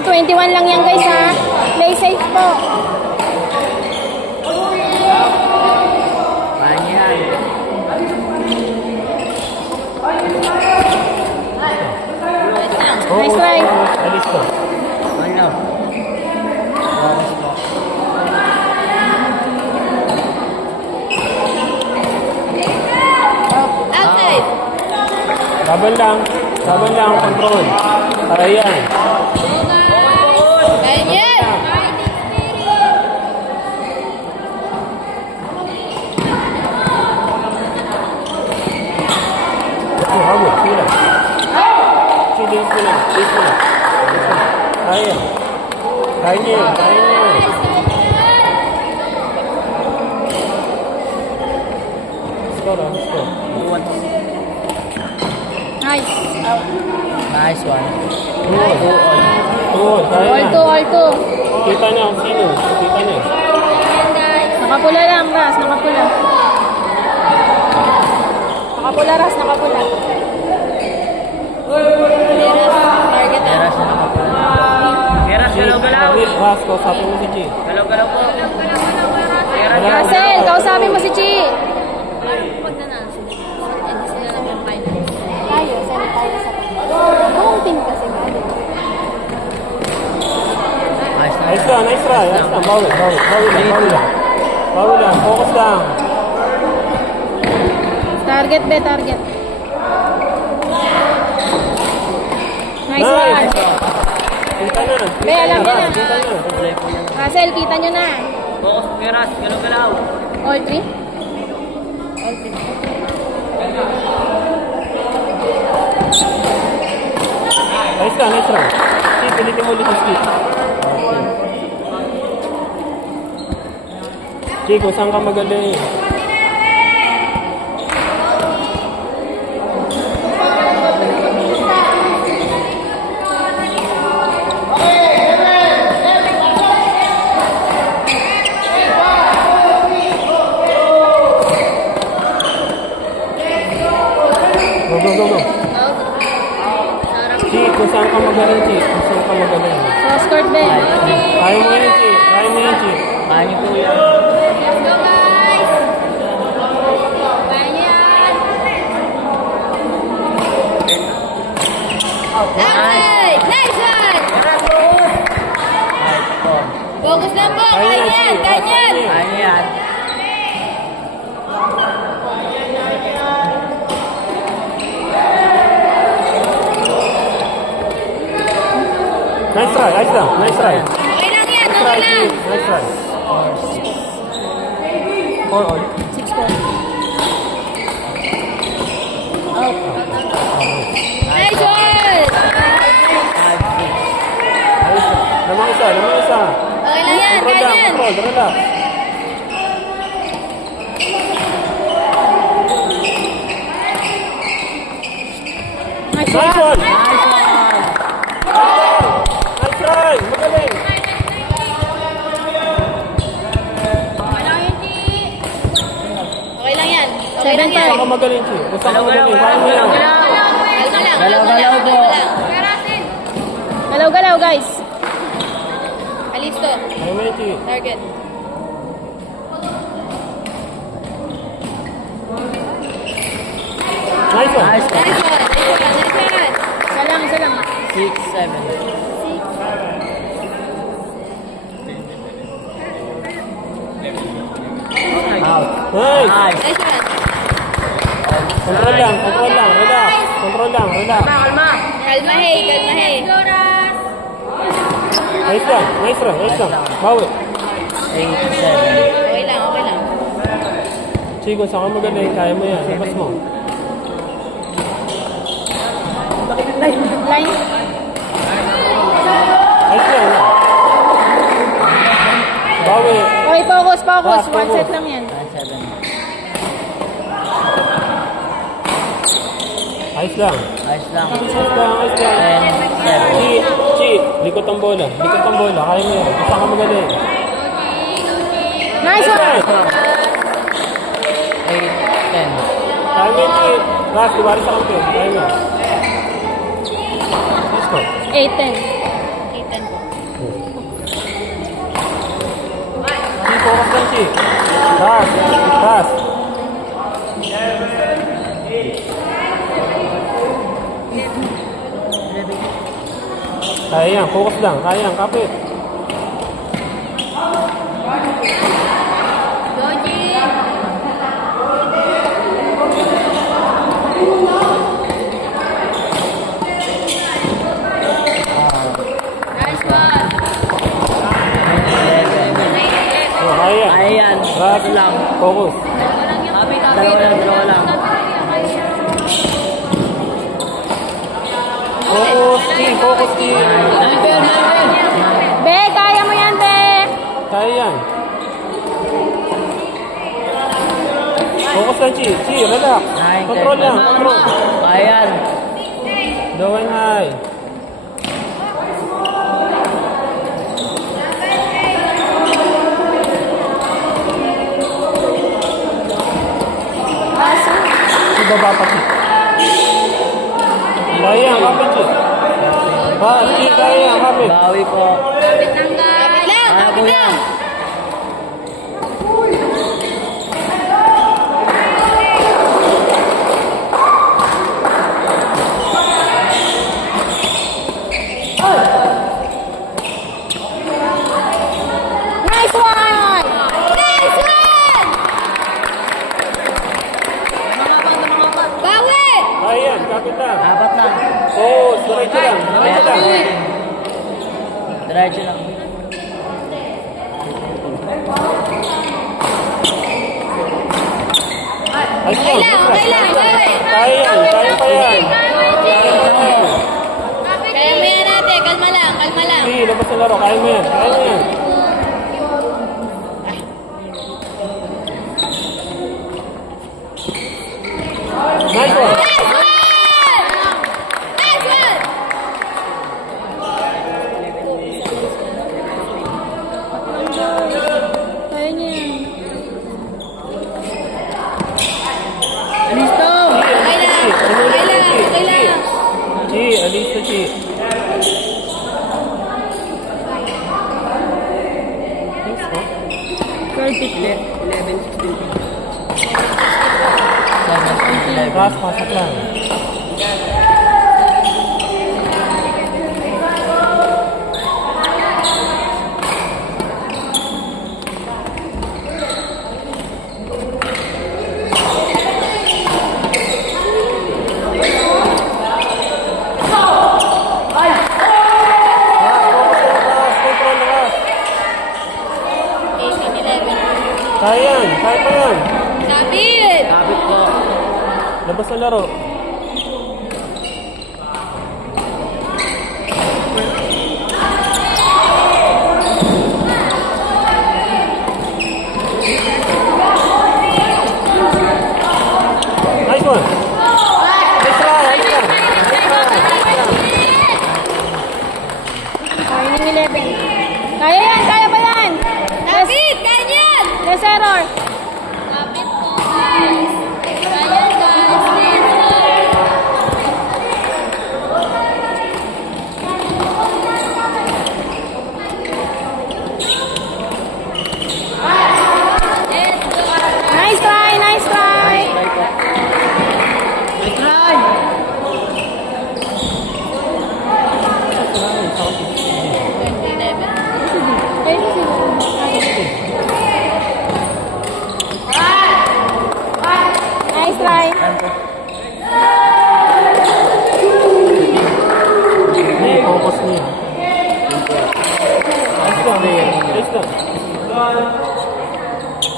Hanggang 21 lang yan guys ha. Play safe po. Nice try. Alis ko. Ano? Outside. Laban lang. Laban lang. Control. Ayan. Ganyan. Habol. Sila. Chilin sila. Sila. Kaya. Kaya niya. Kaya niya. Score. Score. Nice. Nice one. All. All two. Kita na ang sino. Kita na. Nakapula lang, Ras. Nakapula. Nakapula, Ras. Nakapula. Target. Keras na nakapula. Keras, galaw-galaw. Ras, kausapin mo si Chi. Galaw-galaw po. Keras, Russell, kausapin mo si Chi. Tayo, send tayo sa buong team kasi. Nice try. Nice try. Bawal lang. Focus lang. Target be, target. Nice one. Kita na. Be, alam niya na. Kita na. Russell, kita nyo na. focus, keras, galaw-galaw. All three? All three. Nice try. Steve, pilitin mo ulit si Steve. Chico, saan ka magaling? Go. Chico, saan ka magaling, Chico? Saan ka magaling? Cross court be. Kaya mo yan, Chico. Kaya mo yan, Chico. Kaya niyo po yan. Let's go guys! Kaya yan! Nice! Nice one! Focus lang po! Kaya yan! Kaya yan! Kaya yan. Nice try. Okay lang yan! Okay lang! Nice try. 4 all. 6 po. Out. Nice one! Lamang isa. Okay lang yan! Kaya yan! Control, relax. Nice Nice one! one. Nice try. Magaling. Okay lang yan! Okay lang yan! Saan ka magaling, Chi? Saan ka magaling? Kaya mo yan. Galaw-galaw po. Galaw-galaw guys! Alisto! Kaya mo yan, Chi. Target! Nice one. Nice one. Nice one! Isa lang! 6, 7. Out. Nice. Nice. Nice one! Control lang. Relax. Control lang. Relax. Kalma. Kalma hey! Nice lang. Bawi. 8, 7. Okay lang! Chico, saan ka magaling? Kaya mo yan. Labas mo. Line! Nice lang. Bawi. Okay, focus! One set lang yan. 9, 7. Nice lang. Nice lang. 10, 7. Chi, likot ang bola. Kaya mo yan. Saan ka magaling? Nice one! 8, 10. Kaya mo yan, Chi. Ras, diwali sa kampi. Kaya mo. Let's go. 8-10. 8-10 po. focus lang, Chi. Pass. Pass. Kaya yan, focus lang. Kaya yan, kapit. Goji! Nice one! Oh, kaya yan. Kaya yan. Pass lang. Focus. Dalawa lang. Focus, Chi. Focus, Chi. Be, kaya mo yan, Be! Kaya yan. Focus lang, Chi. Chi, relax. Control lang, control. Kaya yan. Low and high. Ibaba pa, Chi. Kaya yan, kapit, Chi. Pass, Chi. Kaya yan, kapit. Bawi ko. Kapit lang! Kaya ko yan. Nice one! Nice one! Bawi! Kaya yan, kapit lang. Apat lang. Oh, diretso lang. Diretso lang. Diretso lang. Ayos Okay lang, lang, ayos okay lang. Kaya yan, kaya pa yan. Kaya mo yan ate, kalma lang, kalma lang. Chi, labas na laro. Kaya mo yan, kaya mo yan. Nice one. Nice one! Nice one! Kaya niya yan. Listo! Okay lang, okay lang, okay lang. Chi, alis na, Chi. Pass, pasok lang. Control lakas. 18-11. Kaya yan, kaya pa yan. Kapit! Kapit ko. Labas na laro. Nice one. Nice try, nice try. Nice try. Kaya ng 11. Kaya yan, kaya pa yan. Kapit, kaya yan. Yes, error. Kapit po, guys. Kaya, guys. Nice try, nice try. Nice try! Kayo